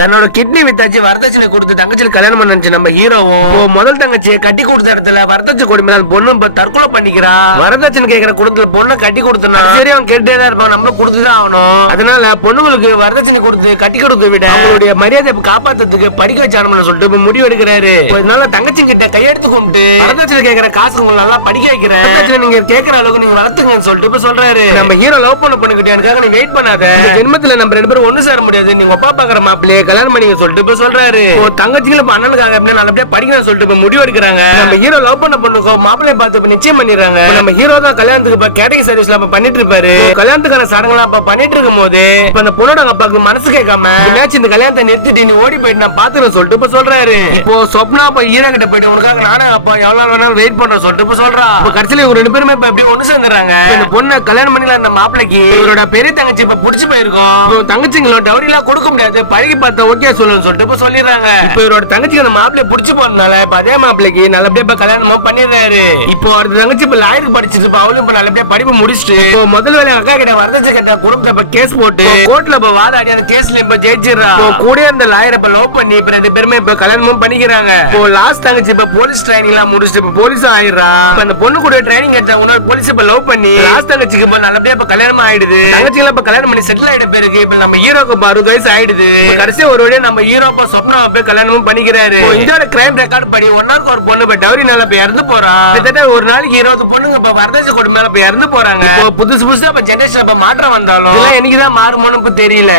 தன்னோட கிட்னி வித்தாச்சு வரதட்சணை கொடுத்து தங்கச்சியில் கல்யாணம் பண்ணுச்சு நம்ம ஹீரோவும் முதல் தங்கச்சியை கட்டி கொடுத்த இடத்துல வரதட்சணை கொடுமை பொண்ணு தற்கொலை பண்ணிக்கிறா. வரதட்சணை கேட்கிற குடும்பத்துல பொண்ணை கட்டி கொடுத்தனா சரி அவன் கேட்டேதான் இருப்பான், நம்மளும் கொடுத்துதான் ஆகணும். அதனால பொண்ணுங்களுக்கு வரதட்சணை கொடுத்து கட்டி கொடுத்து விட அவங்களுடைய மரியாதை காப்பாத்துறதுக்கு படிக்க வச்சானு சொல்லிட்டு முடிவு எடுக்கிறாரு. அதனால தங்கச்சி கிட்ட கையெடுத்து கும்பிட்டு வரதட்சணை கேட்கிற காசு உங்களை நல்லா படிக்க வைக்கிறேன், நீங்க கேட்கிற அளவுக்கு நீங்க வளர்த்துங்கன்னு சொல்லிட்டு சொல்றாரு. நம்ம ஹீரோ லவ் பண்ண பொண்ணுகிட்ட நீ வெயிட் பண்ணாத, ஜென்மத்துல நம்ம 2 பேரும் ஒண்ணு சேர முடியாது, நீங்க அப்பா பாக்குற மாப்பிள்ளையே கல்யாணம் பண்ணிக்க சொல்லிட்டு இப்ப சொல்றாரு. தங்கச்சிகளும் அண்ணனுக்காக நல்லபடியா படிக்கணும் சொல்லிட்டு இப்ப முடிவு எடுக்கிறாங்க. நம்ம ஹீரோ லவ் பண்ண பொண்ணுக்கோ மாப்பிள்ளைய பார்த்து இப்ப நிச்சயம் பண்ணிடுறாங்க. நம்ம ஹீரோ தான் கல்யாணத்துக்கு இப்ப கேட்டரிங் சர்வீஸ்ல பண்ணிட்டு இருப்பாரு. கல்யாணத்துக்கான சடங்குலாம் இப்ப பண்ணிட்டு இருக்கும் போது இப்ப அந்த பொண்ணோட அப்பாவுக்கு மனசு கேட்காம இந்த கல்யாணத்தை நிறுத்திட்டு நீ ஓடி போயிட்டு நான் பாத்துறேன் சொல்லிட்டு இப்ப சொல்றாரு. இப்போ சொப்னா இப்ப ஹீரோ கிட்ட போயிட்டு உனக்காக நானே அப்பா எவ்வளவு வேணாலும் வெயிட் பண்றேன் சொல்லிட்டு இப்ப சொல்றா. இப்ப கடைசியில இவங்க 2 பேருமே இப்ப எப்படி ஒண்ணு சேர்ந்துறாங்க. இந்த பொண்ணை கல்யாணம் பண்ணல அந்த மாப்பிள்ளைக்கு இவரோட பெரிய தங்கச்சி இப்ப புடிச்சு போயிருக்கும். தங்கச்சிங்களோட டவுரி எல்லாம் கொடுக்க முடியாது, பழகி பார்த்தா ஓகே சொல்லுன்னு சொல்லிட்டு இப்ப சொல்லிடுறாங்க. இப்ப இவரோட தங்கச்சிக்கு அந்த மாப்பிள்ளைய புடிச்சு போறதுனால இப்ப அதே மாப்பிள்ளைக்கு நல்லபடியா இப்ப கல்யாணமா பண்ணிடுறாரு. இப்போ அடுத்த தங்கச்சி இப்ப லாயருக்கு படிச்சிட்டு அவளும் இப்ப நல்லபடியா படிப்பு முடிச்சுட்டு முதல் வேலை அக்கா கிட்ட வரதட்சணை கேட்ட குடும்பத்தை இப்ப கேஸ் போட்டு கோர்ட்ல இப்ப வாதாடி அந்த கேஸ்ல இப்ப ஜெயிச்சிடறா. கூட அந்த லாயரை இப்ப லவ் பண்ணி இப்ப 2 பேருமே இப்ப கல்யாணமும் பண்ணிக்கிறாங்க. இப்போ லாஸ்ட் தங்கச்சி இப்ப போலீஸ் ட்ரைனிங் எல்லாம் முடிச்சுட்டு இப்ப போலீஸ் ஆயிடுறா. அந்த பொண்ணு கூட ட்ரைனிங் எடுத்த உடனே போலீஸ் இப்ப லவ் பண்ணி லாஸ்ட் தங்கச்சிக்கு இப்ப நல்லபடியா இப்ப கல்யாணம் ஆயிடுது. தங்கச்சிகளை இப்ப கல்யாணம் பண்ணி செட்டில் ஆயிட்ட பேருக்கு இப்ப நம்ம ஹீரோக்கு 60 வயசு ஆயிடுது. கடைசியா ஒரு வழியா நம்ம ஹீரோ சொப்னாவை போய் கல்யாணமும் பண்ணிக்கிறாரு. இந்தியாவோட கிரைம் ரெக்கார்ட் படி ஒன்னாருக்கு ஒரு பொண்ணு இப்ப டவுரினால இப்ப இறந்து போறா. கிட்டத்தட்ட ஒரு நாளைக்கு 20 பொண்ணுங்க இப்ப வரதட்சணை கொடுமையால இப்ப இறந்து போறாங்க. புதுசு புதுசா இப்ப ஜெனரேஷன் இப்ப மாற்றம் வந்தாலும் என்னைக்குதான் மாறுமோன்னு தெரியல.